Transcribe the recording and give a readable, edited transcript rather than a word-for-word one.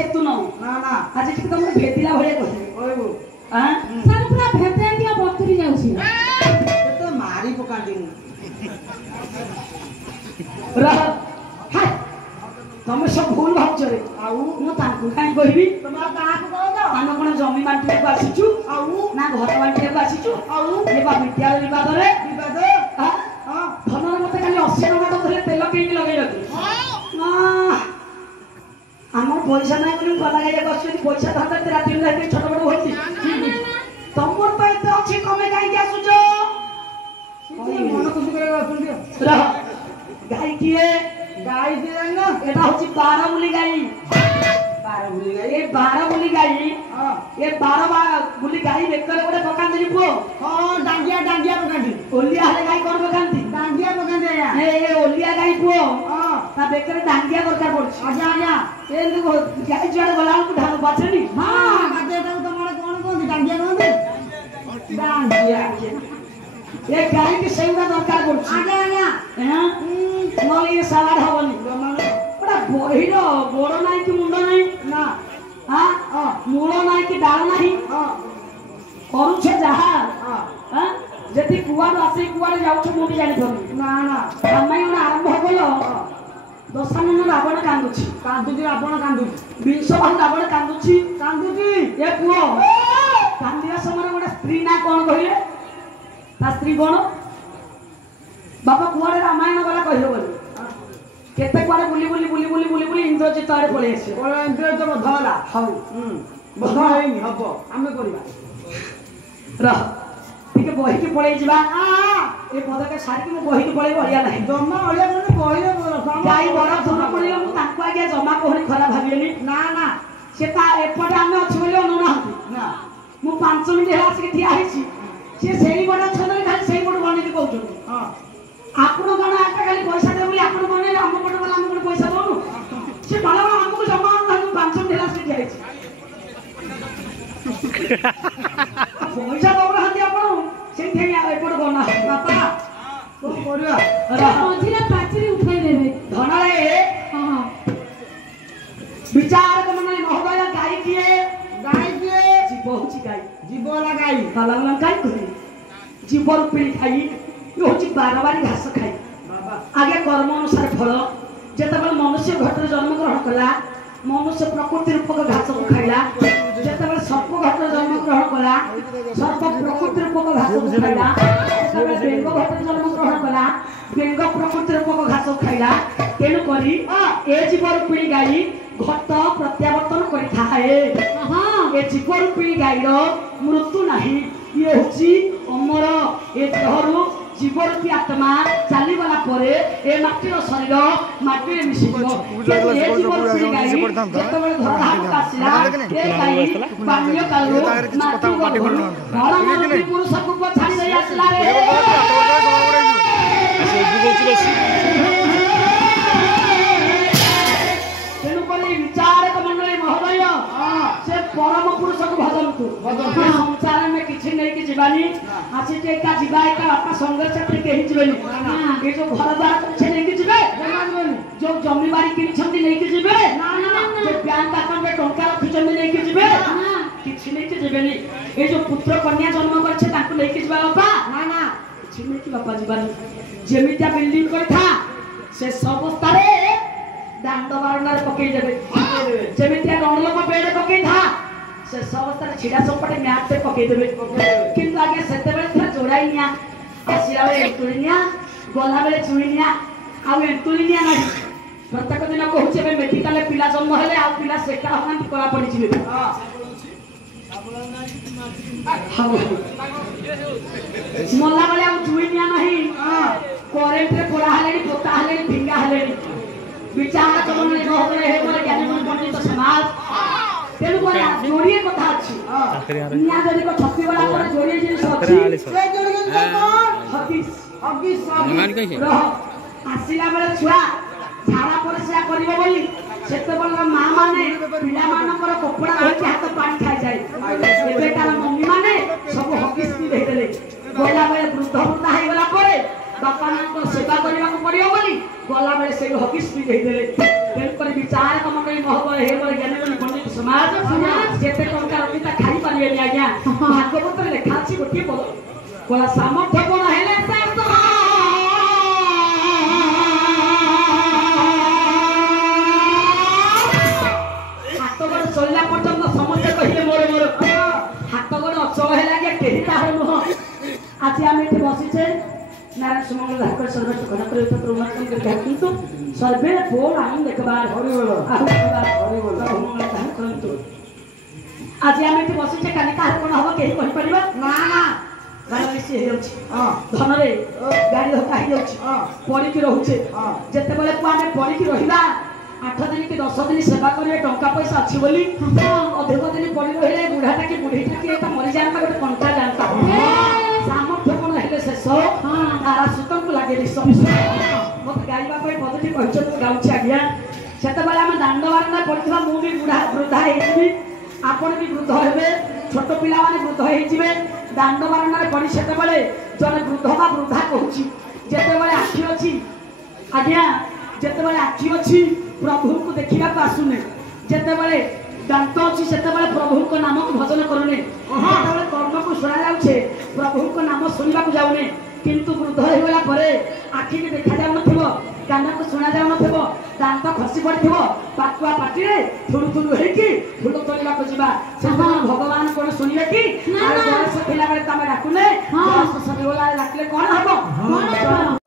चेतु न ना ना आज ठीक तुम भेदिला भले कहबो हां सर पूरा भेदे दिया बतुरी जाउछी तो मारी पका दिनु रह हाय तुम सब भूल भावछ रे आउ मु तांकु काई कहबी तुम कहा को कहो तो आम कोन जमी बांटी को आसीचु आउ ना घर बांटी को आसीचु आउ ये बा विद्यालय विवाद रे विवाद हां हां धनर मते खाली 80 टका दउथले तेल केकी लगै रखी আমার পয়সা নাই বলি গলা গাইয়া বসছি পয়সা ধরতে রাতি রাতে ছোট বড় হইছি তোমার পাই তো আছে কমে গাই আসুছ মন খুশি করে আসুন রহ গাই কিয়ে গাই দিলেন না এটা হচ্ছে 12 বুলি গাই 12 বুলি গাই এই 12 বুলি গাই हां এই 12 বুলি গাই বেকরে গোটে পকান দেলি পুও हां डांगिया पकांदी ওলিয়া হলে গাই কোন পকান্তি डांगिया पकांदी या এই ওলিয়া গাই পুও हां তা বেকরে ডাঙ্গিয়া দরকার পড়ছে आजा आजा এই দেখো গাই জড় গলা को ধান বাছনি हां काटे तो तुम्हारे कौन कौन डांगिया कोन डांगिया এই গাই কি সেইটা দরকার পড়ছে आजा आजा হ্যাঁ নলে ये সালাড হবনি ওটা বহির বড় নাই কি মুন্ড নাই ना হ্যাঁ মূল নাই কি ডাল নাই हां করুছ যাহা हां হ্যাঁ যদি কুয়াড় আসি কুয়াড়ে যাউছ মু বি জানি পারি ना ना আমায় ওনা আরম্ভ হলো দশানন রাবণ কান্দুছি कांदुजी आपण कांदुजी বিংশ ভাগ রাবণ কান্দুছি कांदुजी এ পুଅ কান্দিয়া সময় গোটা স্ত্রী না কোন কইলে তা স্ত্রী কোন বাবা কুয়াড়ে রামায়ণ গলা কইলো বলি কেতে কুয়াড়ে বুলি ইন্দ্রজিৎ আরে পড়ে এসে बोला इंद्र तो बधला হাউ बधा हेनी हबो आमे करिबा रह ठीक बही के पळै जिबा ए पदके सारी के बही के पळै बढिया नाही जम्मा ओलिया कोन बहिरे गाई बड़ा जमा पड़िला मु तांको आगे जमा कोहनी खरा भाबिएनी ना ना सेता एपटे आमे अछि बोले अनुनाहंती ना मु 5 मिनिट हेला आसी ठिया हेछि से सेही बडा छदरे खाली सेही बड बने के कहउछ हां आपण गना आटा खाली पैसा दे बोली आपण गने हम पट वाला हम को पैसा दोनु से बडा हमको जमा नहीं 5 मिनिट हेला आसी ठिया हेछि पैसा दौरा हंती आपण से ठेई आ एपट गना बापा कोन करिया मझिरे पाचिरी उठाई देबे धनरे हां विचार करने महोदय गाई किए गाय के जीव होची गाई जीव लगाई कालावला गाई करे जीव रूपी खाई यो होची बारबारी घास खाई बाबा आगे कर्म अनुसार फल जेतबेले मनुष्य घटर जन्म ग्रहण कला मनुष्य प्रकृति रूपक घास को खाइला जेतबेले सर्प घटर जन्म ग्रहण कला सर्प प्रकृति रूपक घास को खाइला जेतबेले बेंग घटर जन्म ग्रहण कला बेंग प्रकृति रूपक घास को खाइला तेनु करी ए जीव रूपी गाई घट प्रत्यावर्तन करि थाए हां ए जीव रूपी गाईर मृत्यु नाही ये होची अमर ए देहरु जीवरूपी आत्मा चली गला परे ए माटीर शरीर माटी रे मिसिबो ए जीवरूपी गाई जेतबेले घर हाथ आसीला ए गाई पानियो कालो माटी गलो घर माटी पुरुष को छाड़ी दे आसला रे तेनु परे विचारक मंडली महोदय से परम पुरुष को भजन्तु संसार में किछि नै कि जीवानी आछि जे का जीवा का आपका संघर्ष के केहि जीवनी ए जो घर द्वार किछि नै कि जीवे जो जमी बाड़ी किनि छंती नै कि जीवे जे बैंक अकाउंट में टंका रखिछन नै कि जीवे किछि नै कि जीवेनी ए जो पुत्र कन्या जन्म करछे ताकू नै कि जीवा बापा ना ना किछि नै कि बापा जीवानी जेमितिया बिल्डिंग करथा से सब स्तरे दांड बारंडार पकई देबे जेमितिया गणलोक बेड पकई था से सब स्तरे छिडा संपटे मैट पे पकई देबे किंतु आगे सेते बेले थरा जोड़ाई निया आसीला बेले एंतुलिनिया गला बेले चुइनिया आ एंतुलिनिया नाही प्रत्येक दिन कहूचे बे मेडिकल पिला जन्म हेले आ पिला सेटा होना करा पड़ी जिवे मोला बेले आ चुइनिया नाही करेंट रे पोड़ा हलेनी पोता हलेनी भिंगा हलेनी विचार करने होगले हे मोर ज्ञानी मन पंडित समाज तेनु करे जोड़िए कथा अछि निया जदी को छत्ती वाला करे जोड़िए जिनिस अछि से जोड़ी के कोन हकीस हकीस अनुमान कहि रह आसीला बेले छुआ झाड़ा परिस्रा करिवो बोली सेते बेले मां माने पिला मानकर कपड़ा होई हाथ पानी खाइ जाय एबे तार मम्मी माने सब हकीस पी देले गोला बेले वृद्ध वृद्ध हाई गला परे बापा मां सेवा करबा को पड़ियो बोली गला बेले से हकीस पी देले तेन पर विचार कमकई महबल हे बोले ज्ञानी मन ସମାଜ ଯେତେ ଟଙ୍କା ରଖି ତା ଖାଇ ପାରିବେନି ଆଜ୍ଞା। ଭାଗବତରେ ଲେଖା ଅଛି ଗୋଟିଏ ପଦ କଳା ସାମର୍ଥ୍ୟ କଣ ହେଲେ ହାତ ଗୋଡ଼ ଚଳିଲା ପର୍ଯ୍ୟନ୍ତ ସମସ୍ତେ କହିଲେ ମୋର ମୋର ହାତ ଗୋଡ଼ ଅଚଳ ହେଲା ଯେ କେହି ତାହାର ନୁହଁ। ଆଜି ଆମେ ଏଠି ବସିଛେ नारायण सुमंगल धाकर सर्वे सुखद प्रयुक्त प्रमाण करके किंतु सर्वे बोल आनंद देखबार हरि बोल हरि बोल मंगल धान करंतु आज हम एठी बसिछे काली काहे कोन हबो केही कहि परिबा ना ना बारलिसी हे जाउछि धन रे गाड़ी धक्का हे जाउछि पड़ी कि रहउछे जते बेले को आमे पड़ी कि रहिबा 8 दिन कि 10 दिन सेवा करिए टंका पैसा अछि बोली अधिक दिन पड़ी रहिले बुढ़ाटा कि बुढ़ीटा कि एटा मरि जानता गोटे कंटा जानता सामर्थ्य कोन हेले शेष तारा सुतन को लागे विश्व मत गाइबा पे पदटी कहछ तो गाउछि आज्ञा सेते बेले हम दांड बारना पड़िथबा मु भी बुढ़ा वृद्धा हेछि आपण भी वृद्ध हेबे छोट पिला माने वृद्ध हेजिबे दांड बारना पड़ी सेते बेले जने वृद्ध बा वृद्धा कहछि जेते बेले आखी अछि आज्ञा जेते बेले आखी अछि प्रभु को देखिबा को आसुने जेते बेले दांत अछि सेते बेले प्रभु को नाम को भजन करूने जेते बेले कर्म को सुना जाउछे प्रभु को नाम सुनिबा को जाउने किंतु वृद्ध हो गला परे आखि के देखा जाउ नथिबो कान को सुना जाउ नथिबो दांत खसी पड़थिबो पाटुआ पाटी रे थुरु थुरु हेकी फुल तोलिबा को जिबा से भगवान कोन सुनिबे कि आ बयस पिला बेले तमे डाकुने बयस सरी गला डाकले कोन हबो